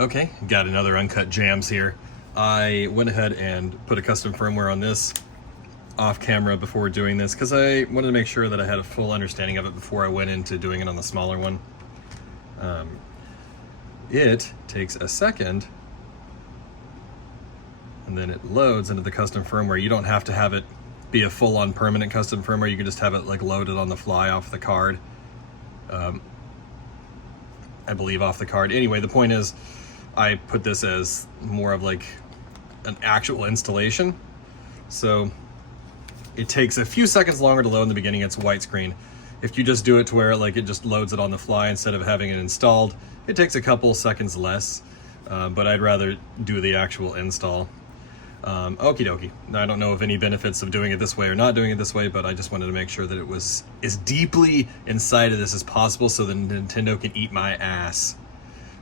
Okay, got another Uncut Jams here. I went ahead and put a custom firmware on this off camera before doing this because I wanted to make sure that I had a full understanding of it before I went into doing it on the smaller one. It takes a second and then it loads into the custom firmware. You don't have to have it be a full-on permanent custom firmware. You can just have it like loaded on the fly off the card. I believe off the card. Anyway, the point is I put this as more of like an actual installation. So it takes a few seconds longer to load in the beginning. It's white screen. If you just do it to where like it just loads it on the fly instead of having it installed, it takes a couple seconds less, but I'd rather do the actual install. Okie dokie. I don't know of any benefits of doing it this way or not doing it this way, but I just wanted to make sure that it was as deeply inside of this as possible so that Nintendo can eat my ass.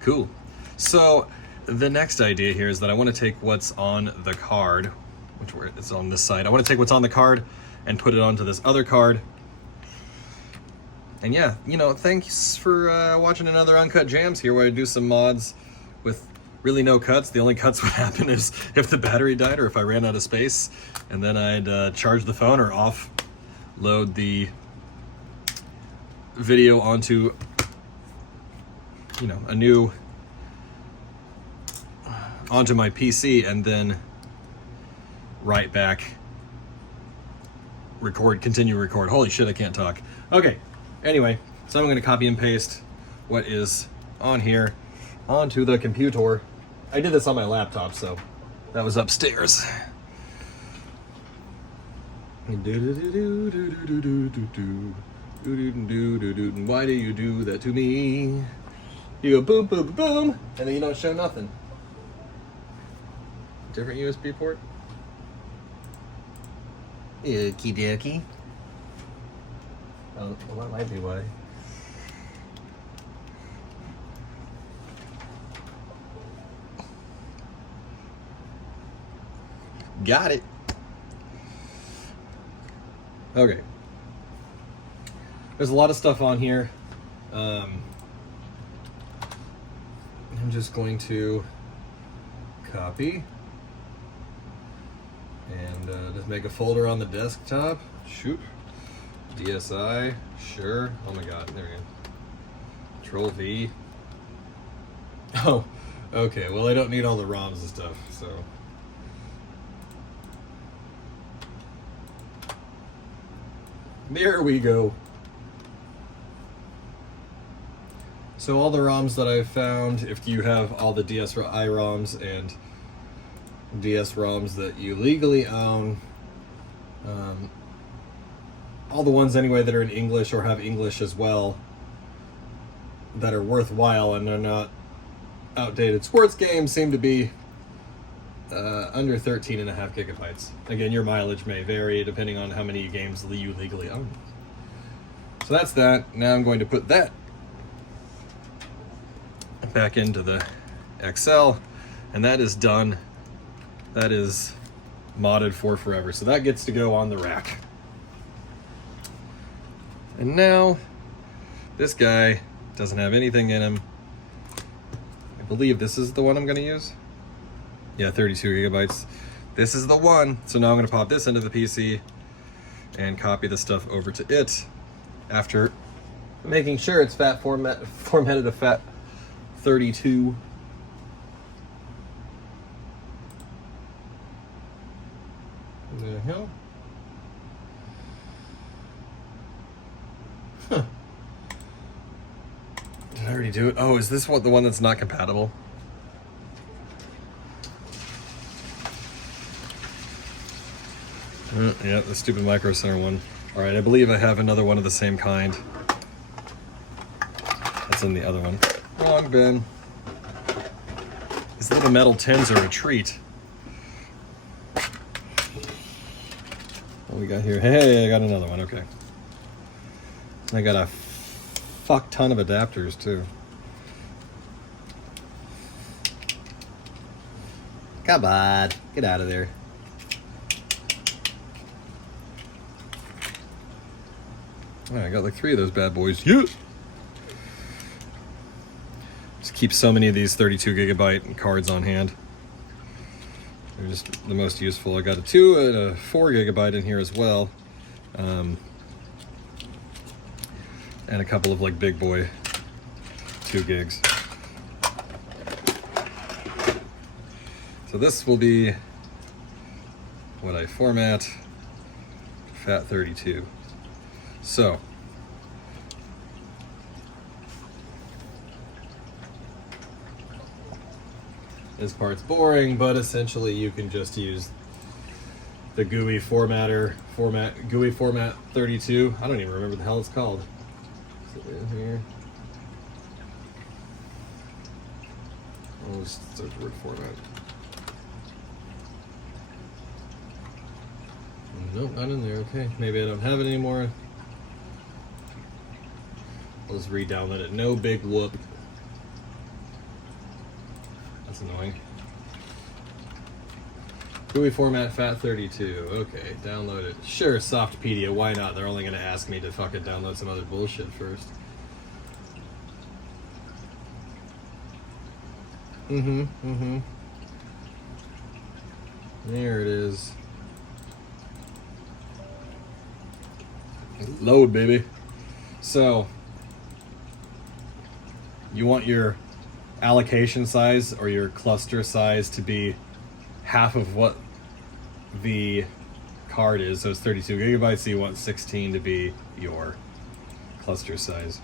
Cool. So the next idea here is that I want to take what's on the card, which it's on this side. I want to take what's on the card and put it onto this other card. And yeah, you know, thanks for watching another Uncut Jams here where I do some mods with really no cuts. The only cuts would happen is if the battery died or if I ran out of space, and then I'd charge the phone or offload the video onto, you know, onto my PC and then right back, continue record. Holy shit, I can't talk. Okay, anyway, so I'm gonna copy and paste what is on here onto the computer. I did this on my laptop, so that was upstairs. Why do you do that to me? You go boom, boom, boom, and then you don't show nothing. Different USB port? Okie dokie. Oh, well, that might be why. Got it. Okay. There's a lot of stuff on here. I'm just going to copy and just make a folder on the desktop. Shoot. DSi. Sure. Oh my god. There we go. Control V. Oh. Okay. Well, I don't need all the ROMs and stuff, so. There we go. So all the ROMs that I've found, if you have all the DSi ROMs and DS ROMs that you legally own, all the ones anyway that are in English or have English as well, that are worthwhile and are not outdated sports games, seem to be under 13.5 gigabytes. Again, your mileage may vary depending on how many games you legally own. So that's that. Now I'm going to put that back into the XL, and that is done. That is modded for forever. So that gets to go on the rack. And now this guy doesn't have anything in him. I believe this is the one I'm going to use. Yeah, 32 gigabytes. This is the one. So now I'm going to pop this into the PC and copy the stuff over to it after making sure it's formatted to FAT32. The hell? Huh. Did I already do it? Oh, is this the one that's not compatible? Yeah, the stupid Micro Center one. Alright, I believe I have another one of the same kind. That's in the other one. Wrong bin. These little metal tins are a treat. What we got here? Hey, I got another one, okay. I got a fuck ton of adapters too. Come on, get out of there. I got like 3 of those bad boys. Yeah. Just to keep so many of these 32 gigabyte cards on hand. They're just the most useful. I got a 2 and a 4 gigabyte in here as well. And a couple of like big boy 2 gigs. So this will be what I format FAT32. So this part's boring, but essentially you can just use the GUI GUI format 32. I don't even remember the hell it's called. Is it in here? Oh, it's search word format. Nope, not in there. Okay, maybe I don't have it anymore. I'll just re-download it. No big whoop. That's annoying. GUI format FAT32. Okay, download it. Sure, Softpedia. Why not? They're only going to ask me to fucking download some other bullshit first. There it is. Load, baby. So, you want your allocation size or your cluster size to be half of what the card is. So it's 32 gigabytes, so you want 16 to be your cluster size.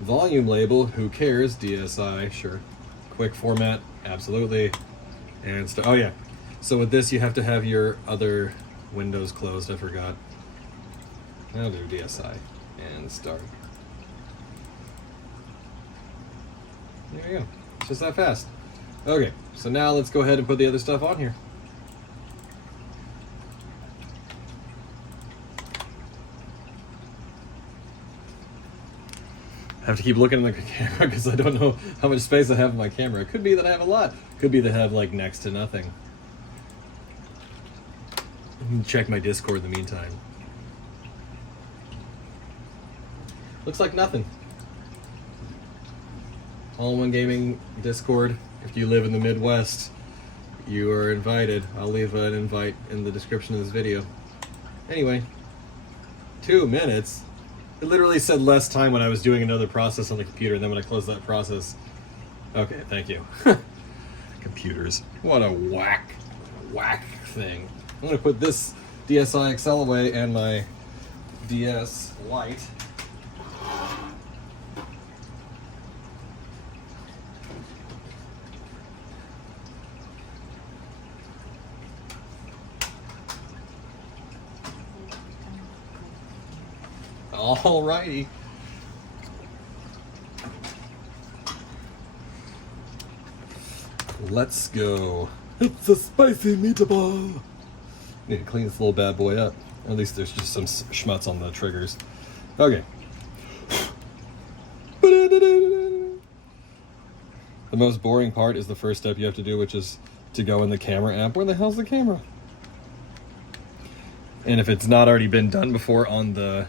Volume label, who cares? DSi, sure. Quick format, absolutely. And oh yeah, so with this you have to have your other windows closed. I forgot. I'll do DSi and start. There you go. It's just that fast. Okay, so now let's go ahead and put the other stuff on here. I have to keep looking at the camera because I don't know how much space I have in my camera. It could be that I have a lot. Could be that I have like next to nothing. Check my Discord in the meantime. Looks like nothing. All-in-One Gaming Discord. If you live in the Midwest, you are invited. I'll leave an invite in the description of this video. Anyway, 2 minutes. It literally said less time when I was doing another process on the computer, and then when I closed that process... Okay, thank you. Computers. What a whack thing. I'm going to put this DSi XL away and my DS Lite. Alrighty. Let's go. It's a spicy meatball. Need to clean this little bad boy up. At least there's just some schmutz on the triggers. Okay. The most boring part is the first step you have to do, which is to go in the camera app. Where the hell's the camera? And if it's not already been done before on the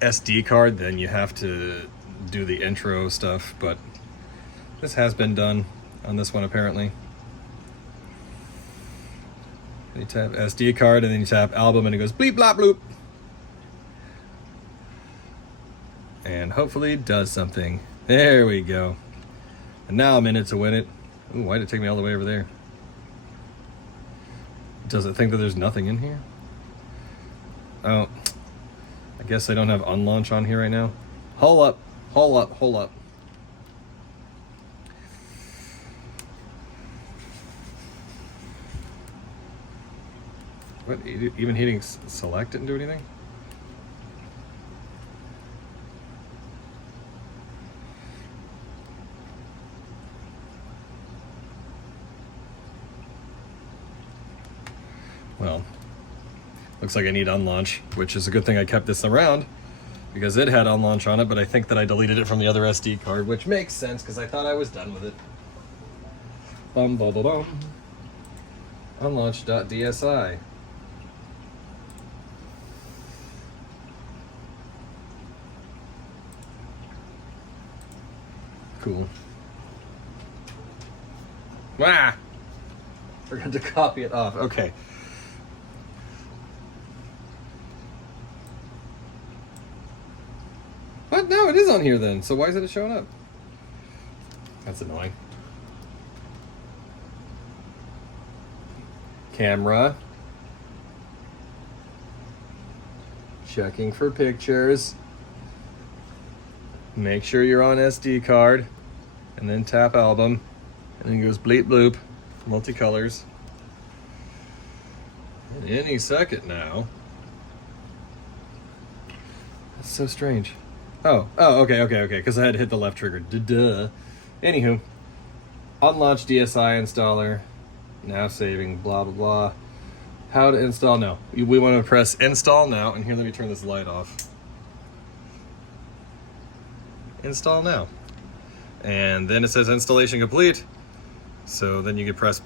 SD card, then you have to do the intro stuff, but this has been done on this one apparently. You tap SD card and then you tap album and it goes bleep blop bloop. And hopefully it does something. There we go. And now I'm in it to win it. Ooh, why did it take me all the way over there? Does it think that there's nothing in here? Oh, I guess I don't have unlaunch on here right now. Hold up. What, even hitting select didn't do anything? Well, looks like I need unlaunch, which is a good thing I kept this around because it had unlaunch on it, but I think that I deleted it from the other SD card, which makes sense because I thought I was done with it. Bum bum bum bum. Unlaunch.dsi. Cool. Ah! Forgot to copy it off. Okay. What? No, it is on here then. So why isn't it showing up? That's annoying. Camera. Checking for pictures. Make sure you're on SD card. And then tap album. And then goes bleep bloop. Multicolors. And any second now. That's so strange. Oh, okay, because I had to hit the left trigger. Duh. Anywho, unlaunch DSi installer. Now saving, blah, blah, blah. How to install? No. We want to press install now. And here, let me turn this light off. Install now. And then it says installation complete. So then you can press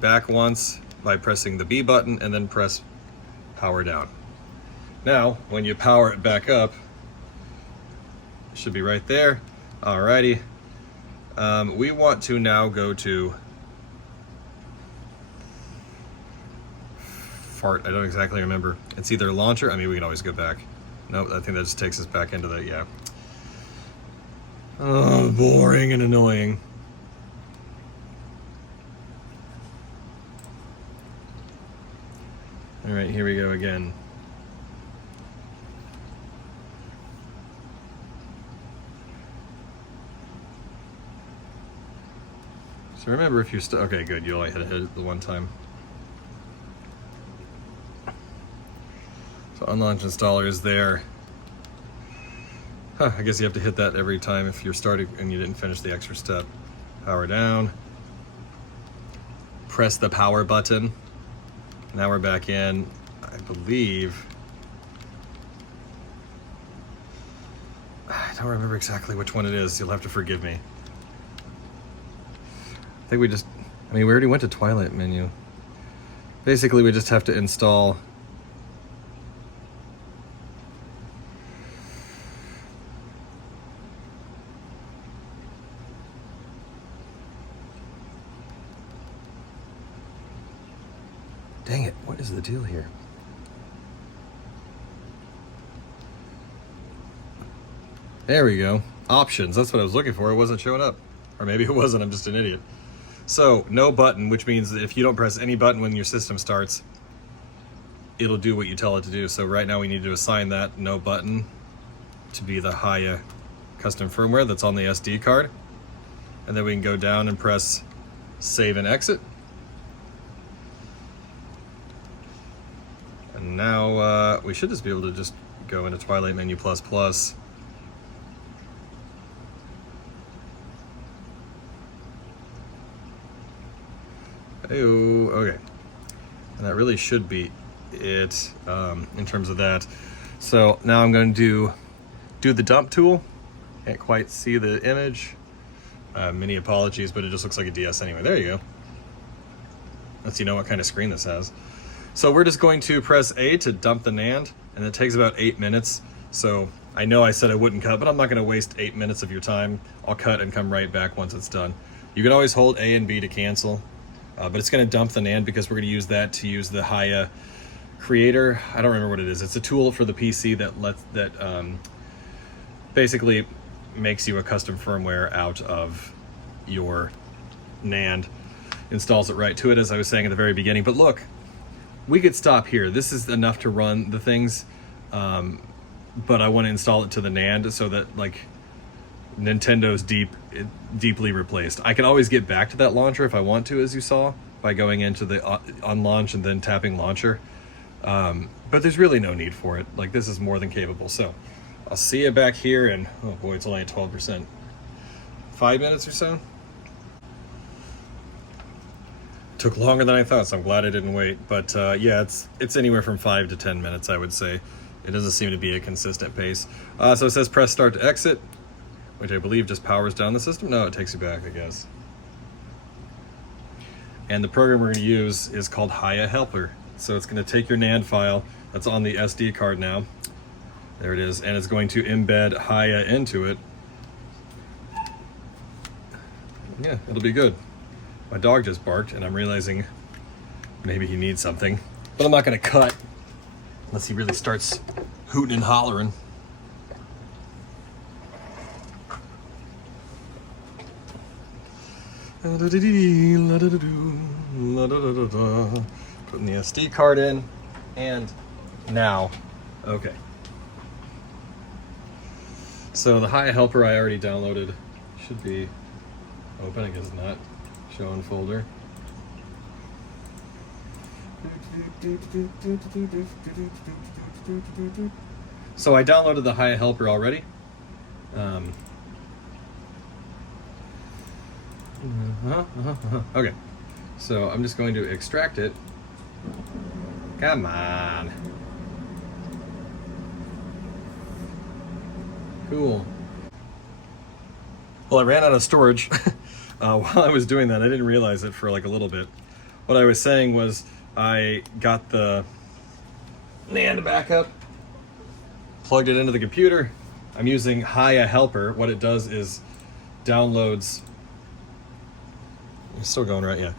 back once by pressing the B button and then press power down. Now, when you power it back up, it should be right there. Alrighty. We want to now go to fart. I don't exactly remember. It's either launcher. I mean, we can always go back. Nope, I think that just takes us back into the, yeah. Oh, boring and annoying. All right, here we go again. So remember, if you okay, good, you only had to hit it the one time. So unlaunch installer is there. Huh, I guess you have to hit that every time if you're starting and you didn't finish the extra step. Power down. Press the power button. Now we're back in, I believe. I don't remember exactly which one it is. You'll have to forgive me. I think we already went to Twilight menu. Basically, we just have to install Dang it, what is the deal here? There we go. Options, that's what I was looking for. It wasn't showing up. Or maybe it wasn't, I'm just an idiot. So, no button, which means that if you don't press any button when your system starts, it'll do what you tell it to do. So right now we need to assign that no button to be the Haya custom firmware that's on the SD card. And then we can go down and press save and exit. And now we should just be able to just go into Twilight menu ++. Okay. And that really should be it in terms of that. So now I'm going to do the dump tool. Can't quite see the image. Many apologies, but it just looks like a DS anyway. There you go. Lets you know what kind of screen this has. So we're just going to press A to dump the NAND, and it takes about 8 minutes. So I know I said I wouldn't cut, but I'm not going to waste 8 minutes of your time. I'll cut and come right back once it's done. You can always hold A and B to cancel, but it's going to dump the NAND because we're going to use that to use the Haya creator. I don't remember what it is. It's a tool for the PC that basically makes you a custom firmware out of your NAND, installs it right to it, as I was saying at the very beginning. But look, we could stop here. This is enough to run the things, but I want to install it to the NAND so that like Nintendo's deeply replaced. I can always get back to that launcher if I want to, as you saw, by going into the unlaunch and then tapping launcher. But there's really no need for it. Like, this is more than capable. So I'll see you back here, and oh boy, it's only at 12%. 5 minutes or so. Took longer than I thought, so I'm glad I didn't wait. But yeah, it's anywhere from 5 to 10 minutes, I would say. It doesn't seem to be a consistent pace. So it says press start to exit, which I believe just powers down the system. No, it takes you back, I guess. And the program we're going to use is called Haya Helper. So it's going to take your NAND file that's on the SD card now. There it is. And it's going to embed Haya into it. Yeah, it'll be good. My dog just barked, and I'm realizing maybe he needs something. But I'm not going to cut unless he really starts hooting and hollering. Putting the SD card in, and now, okay. So the Hi helper I already downloaded should be open. I guess it's not. Show in folder. So I downloaded the Hi helper already. Okay, so I'm just going to extract it. Come on. Cool. Well, I ran out of storage. While I was doing that, I didn't realize it for like a little bit. What I was saying was I got the NAND backup, plugged it into the computer. I'm using Hi helper. What it does is downloads. It's still going right, yeah.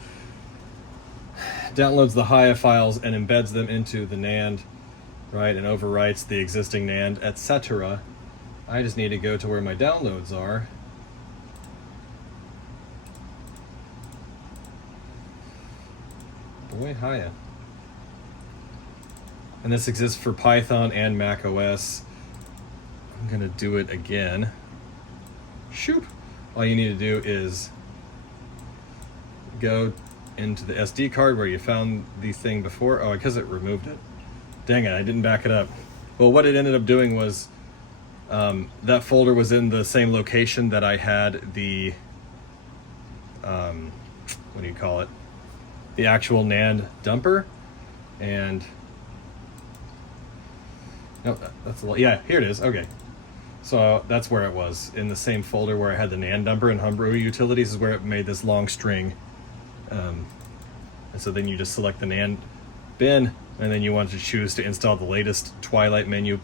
Downloads the Hi files and embeds them into the NAND, right, and overwrites the existing NAND, etc. I just need to go to where my downloads are. Boy, hiya. And this exists for Python and Mac OS. I'm going to do it again. Shoot. All you need to do is go into the SD card where you found the thing before. Oh, because it removed it. Dang it, I didn't back it up. Well, what it ended up doing was that folder was in the same location that I had the, what do you call it? The actual NAND dumper. And, no, that's a lot. Yeah, here it is. Okay. So that's where it was, in the same folder where I had the NAND dumper, and Homebrew Utilities is where it made this long string. And so then you just select the NAND bin, and then you want to choose to install the latest Twilight Menu++.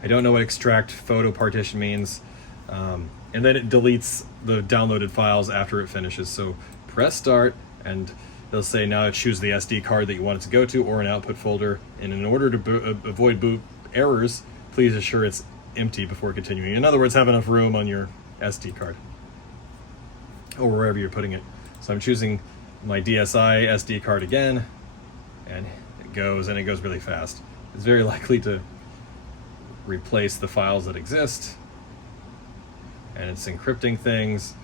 I don't know what extract photo partition means. And then it deletes the downloaded files after it finishes. So press start, and they'll say now choose the SD card that you want it to go to, or an output folder. And in order to avoid boot errors, please assure it's empty before continuing. In other words, have enough room on your SD card or wherever you're putting it. So I'm choosing my DSi SD card again, and it goes really fast. It's very likely to replace the files that exist, and it's encrypting things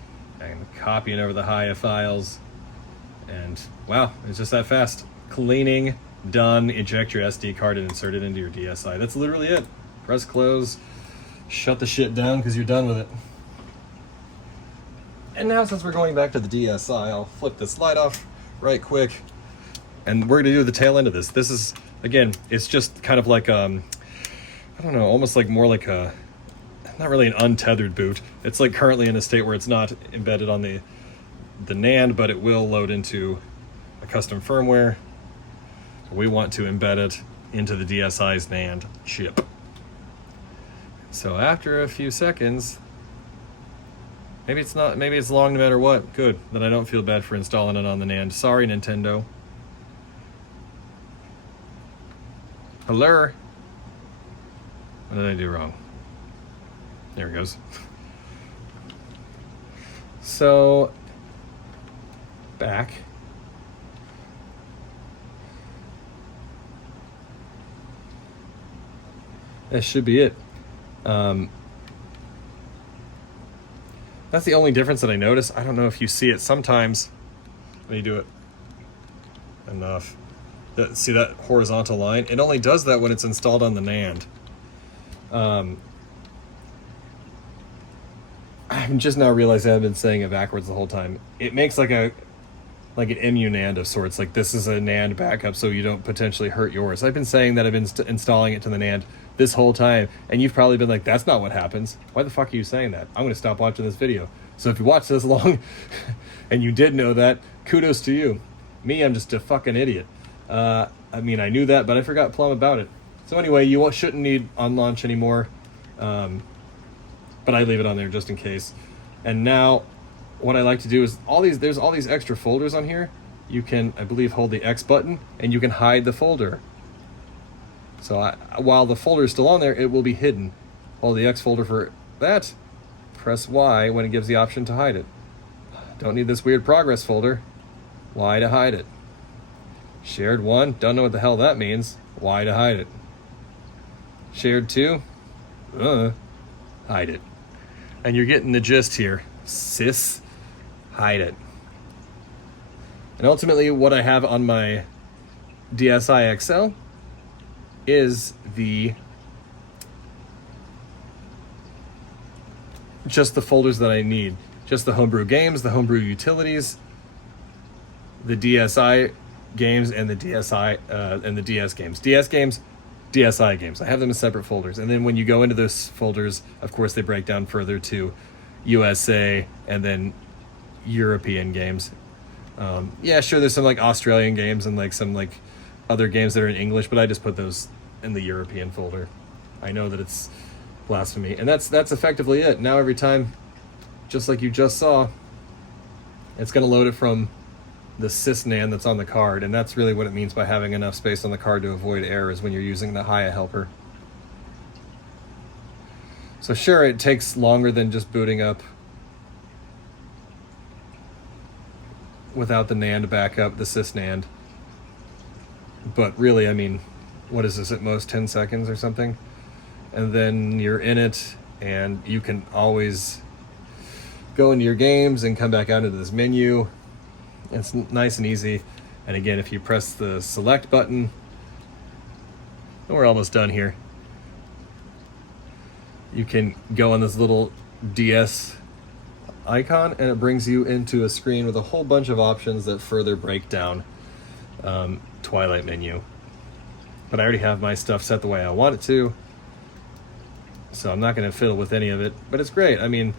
and copying over the Hi files, and wow, it's just that fast. Cleaning, done. Eject your SD card and insert it into your DSi. That's literally it. Press close, shut the shit down because you're done with it. And now, since we're going back to the DSi, I'll flip this light off right quick, and we're going to do the tail end of this. This is, again, it's just kind of like, I don't know, almost like more like a, not really an untethered boot. It's like currently in a state where it's not embedded on the NAND, but it will load into a custom firmware. So we want to embed it into the DSi's NAND chip. So after a few seconds, maybe it's long no matter what. Good, then I don't feel bad for installing it on the NAND. Sorry, Nintendo. Hello? What did I do wrong? There it goes. So, back. That should be it. That's the only difference that I notice. I don't know if you see it sometimes when you do it enough. See that horizontal line? It only does that when it's installed on the NAND. I'm just now realizing I've been saying it backwards the whole time. It makes like an MU NAND of sorts. Like this is a NAND backup so you don't potentially hurt yours. I've been saying that I've been installing it to the NAND this whole time, and you've probably been like, that's not what happens. Why the fuck are you saying that? I'm going to stop watching this video. So if you watched this long and you did know that, kudos to you. Me, I'm just a fucking idiot. I mean, I knew that, but I forgot plumb about it. So anyway, you shouldn't need on launch anymore, but I leave it on there just in case. And now, what I like to do is there's all these extra folders on here. You can, I believe, hold the X button and you can hide the folder. So while the folder is still on there, it will be hidden. Hold the X folder for that. Press Y when it gives the option to hide it. Don't need this weird progress folder. Y to hide it. Shared 1, don't know what the hell that means. Y to hide it. Shared 2, hide it. And you're getting the gist here. Sis, hide it. And ultimately what I have on my DSi XL is just the folders that I need. Just the homebrew games, the homebrew utilities, the DSi games, and the DSi and the DS games. DS games, DSi games. I have them in separate folders. And then when you go into those folders, of course, they break down further to USA and then European games. Yeah, sure, there's some like Australian games and like some like other games that are in English, but I just put those in the European folder. I know that it's blasphemy. And that's effectively it. Now every time, just like you just saw, it's going to load it from the sysnan that's on the card, and that's really what it means by having enough space on the card to avoid errors when you're using the Haya helper. So sure, it takes longer than just booting up without the NAND backup, the sysnand. But really, I mean, what is this at most, 10 seconds or something? And then you're in it, and you can always go into your games and come back out into this menu. It's nice and easy. And again, if you press the select button, and we're almost done here, you can go on this little DS icon and it brings you into a screen with a whole bunch of options that further break down Twilight menu. But I already have my stuff set the way I want it to, so I'm not going to fiddle with any of it, but it's great. I mean,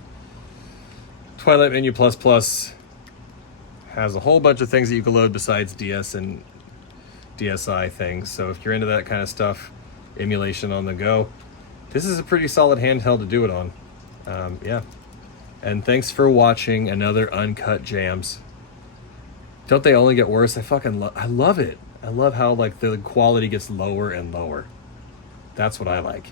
Twilight Menu++ has a whole bunch of things that you can load besides DS and DSi things. So if you're into that kind of stuff, emulation on the go, this is a pretty solid handheld to do it on. Yeah. And thanks for watching another Uncut Jams. Don't they only get worse? I love it. I love how like the quality gets lower and lower. That's what I like.